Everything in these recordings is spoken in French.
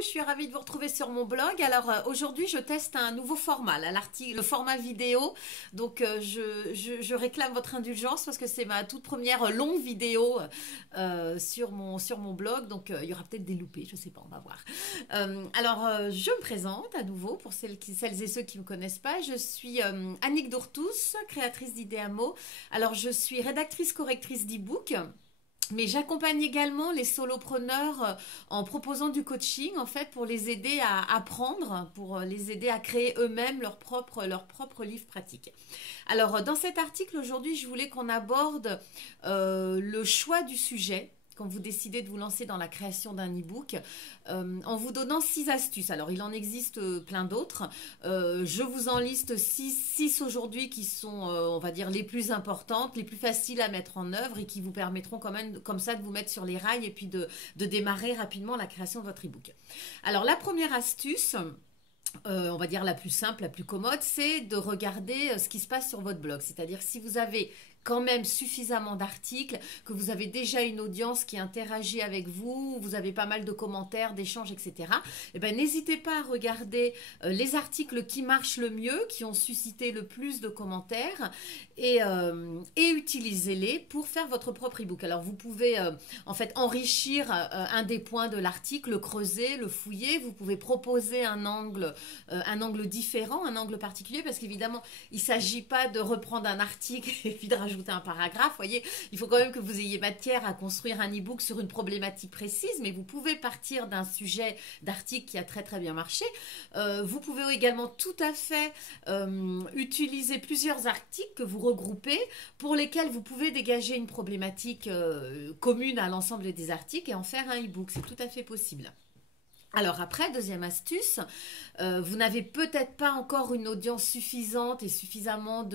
je suis ravie de vous retrouver sur mon blog. Alors aujourd'hui, je teste un nouveau format, là, le format vidéo. Donc je réclame votre indulgence parce que c'est ma toute première longue vidéo sur mon blog. Donc il y aura peut-être des loupés, je sais pas, on va voir. Je me présente à nouveau pour celles et ceux qui ne me connaissent pas. Je suis Annick Dourtous, créatrice d'Idéamo. Alors je suis rédactrice correctrice d'e-book. Mais j'accompagne également les solopreneurs en proposant du coaching en fait pour les aider à apprendre, pour les aider à créer eux-mêmes leur propre livre pratique. Alors dans cet article aujourd'hui, je voulais qu'on aborde le choix du sujet quand vous décidez de vous lancer dans la création d'un e-book, en vous donnant 6 astuces. Alors, il en existe plein d'autres. Je vous en liste 6 aujourd'hui qui sont, on va dire, les plus importantes, les plus faciles à mettre en œuvre et qui vous permettront quand même, comme ça, de vous mettre sur les rails et puis de démarrer rapidement la création de votre e-book. Alors, la première astuce... on va dire la plus simple, la plus commode, c'est de regarder ce qui se passe sur votre blog. C'est-à-dire si vous avez quand même suffisamment d'articles, que vous avez déjà une audience qui interagit avec vous, vous avez pas mal de commentaires, d'échanges, etc. Eh ben, n'hésitez pas à regarder les articles qui marchent le mieux, qui ont suscité le plus de commentaires et utilisez-les pour faire votre propre e-book. Alors vous pouvez en fait enrichir un des points de l'article, le creuser, le fouiller. Vous pouvez proposer un angle différent, un angle particulier, parce qu'évidemment, il ne s'agit pas de reprendre un article et puis de rajouter un paragraphe. Vous voyez, il faut quand même que vous ayez matière à construire un e-book sur une problématique précise, mais vous pouvez partir d'un sujet d'article qui a très très bien marché. Vous pouvez également tout à fait utiliser plusieurs articles que vous regroupez, pour lesquels vous pouvez dégager une problématique commune à l'ensemble des articles et en faire un e-book. C'est tout à fait possible. Alors après, deuxième astuce, vous n'avez peut-être pas encore une audience suffisante et suffisamment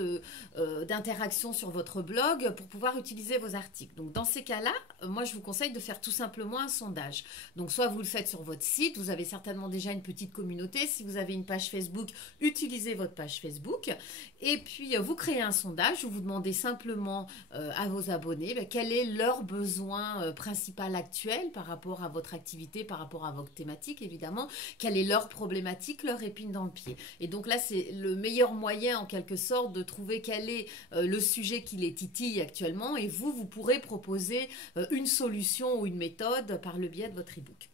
d'interaction sur votre blog pour pouvoir utiliser vos articles. Donc dans ces cas-là, moi je vous conseille de faire tout simplement un sondage. Donc soit vous le faites sur votre site, vous avez certainement déjà une petite communauté. Si vous avez une page Facebook, utilisez votre page Facebook. Et puis vous créez un sondage où vous demandez simplement à vos abonnés quel est leur besoin principal actuel par rapport à votre activité, par rapport à votre thématique. Évidemment, quelle est leur problématique, leur épine dans le pied. Et donc là, c'est le meilleur moyen en quelque sorte de trouver quel est le sujet qui les titille actuellement et vous pourrez proposer une solution ou une méthode par le biais de votre e-book.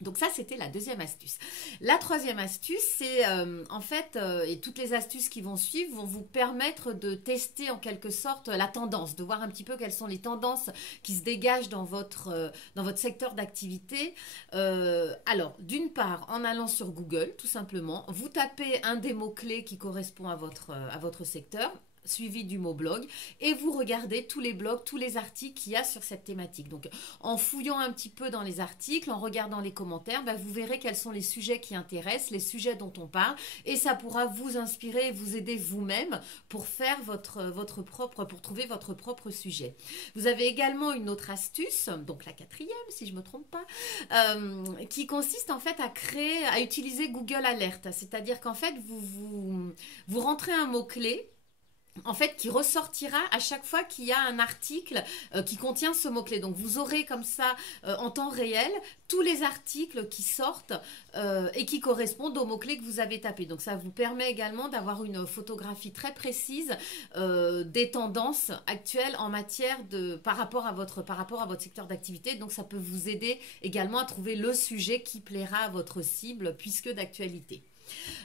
Donc ça, c'était la deuxième astuce. La troisième astuce, c'est en fait, et toutes les astuces qui vont suivre vont vous permettre de tester en quelque sorte la tendance, de voir un petit peu quelles sont les tendances qui se dégagent dans votre secteur d'activité. Alors, d'une part, en allant sur Google, tout simplement, vous tapez un des mots-clés qui correspond à votre secteur, suivi du mot blog, et vous regardez tous les blogs, tous les articles qu'il y a sur cette thématique. Donc en fouillant un petit peu dans les articles, en regardant les commentaires, vous verrez quels sont les sujets qui intéressent, les sujets dont on parle, et ça pourra vous inspirer, vous aider vous-même pour faire pour trouver votre propre sujet. Vous avez également une autre astuce, donc la quatrième si je ne me trompe pas, qui consiste en fait à utiliser Google Alert, c'est-à-dire qu'en fait vous rentrez un mot-clé en fait, qui ressortira à chaque fois qu'il y a un article qui contient ce mot-clé. Donc, vous aurez comme ça, en temps réel, tous les articles qui sortent et qui correspondent au mot-clé que vous avez tapé. Donc, ça vous permet également d'avoir une photographie très précise des tendances actuelles en matière par rapport à votre secteur d'activité. Donc, ça peut vous aider également à trouver le sujet qui plaira à votre cible puisque d'actualité.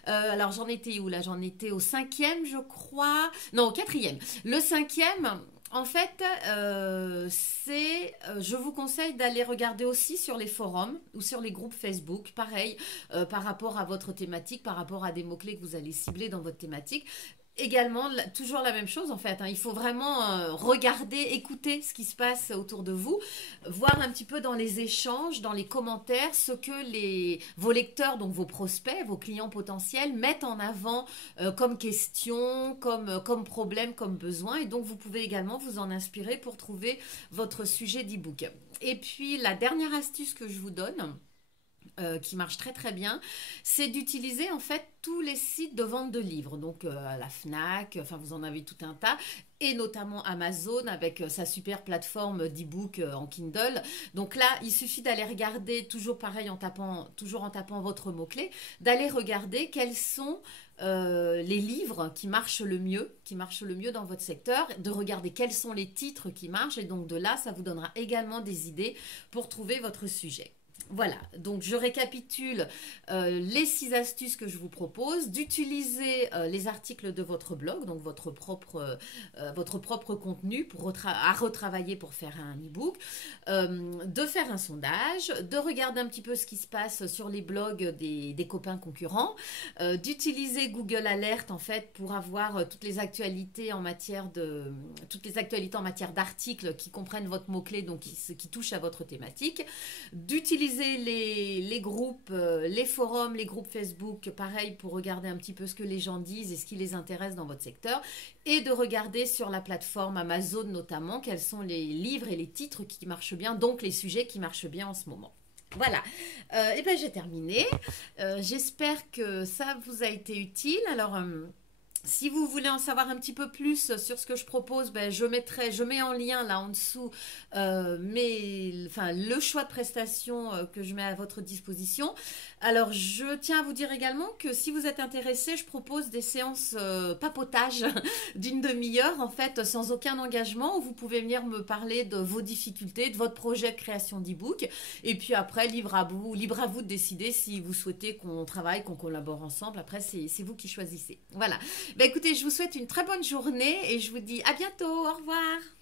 Alors j'en étais où là? J'en étais au 5e je crois. Non, au 4e. Le 5e, en fait, je vous conseille d'aller regarder aussi sur les forums ou sur les groupes Facebook, pareil, par rapport à votre thématique, par rapport à des mots-clés que vous allez cibler dans votre thématique. Également, toujours la même chose en fait, il faut vraiment regarder, écouter ce qui se passe autour de vous, voir un petit peu dans les échanges, dans les commentaires, ce que vos lecteurs, donc vos prospects, vos clients potentiels mettent en avant comme question, comme problème, comme besoin, et donc vous pouvez également vous en inspirer pour trouver votre sujet d'e-book. Et puis la dernière astuce que je vous donne, qui marche très très bien, c'est d'utiliser en fait tous les sites de vente de livres, donc la Fnac, enfin vous en avez tout un tas, et notamment Amazon avec sa super plateforme d'e-book en Kindle. Donc là, il suffit d'aller regarder, toujours pareil toujours en tapant votre mot-clé, d'aller regarder quels sont les livres qui marchent le mieux dans votre secteur, de regarder quels sont les titres qui marchent, et donc de là, ça vous donnera également des idées pour trouver votre sujet. Voilà, donc je récapitule les 6 astuces que je vous propose: d'utiliser les articles de votre blog, donc votre propre contenu à retravailler pour faire un e-book, de faire un sondage, de regarder un petit peu ce qui se passe sur les blogs des copains concurrents, d'utiliser Google Alert en fait pour avoir toutes les actualités en matière d'articles qui comprennent votre mot-clé, donc qui touchent à votre thématique, d'utiliser les groupes, les forums, les groupes Facebook, pareil, pour regarder un petit peu ce que les gens disent et ce qui les intéresse dans votre secteur, et de regarder sur la plateforme Amazon notamment quels sont les livres et les titres qui marchent bien, donc les sujets qui marchent bien en ce moment. Voilà, et bien j'ai terminé. J'espère que ça vous a été utile. Alors, si vous voulez en savoir un petit peu plus sur ce que je propose, ben je mets en lien là en dessous le choix de prestations que je mets à votre disposition. Alors, je tiens à vous dire également que si vous êtes intéressé, je propose des séances papotage d'une demi-heure, en fait, sans aucun engagement, où vous pouvez venir me parler de vos difficultés, de votre projet de création d'e-book. Et puis après, libre à vous de décider si vous souhaitez qu'on travaille, qu'on collabore ensemble. Après, c'est vous qui choisissez. Voilà. Ben, écoutez, je vous souhaite une très bonne journée et je vous dis à bientôt. Au revoir.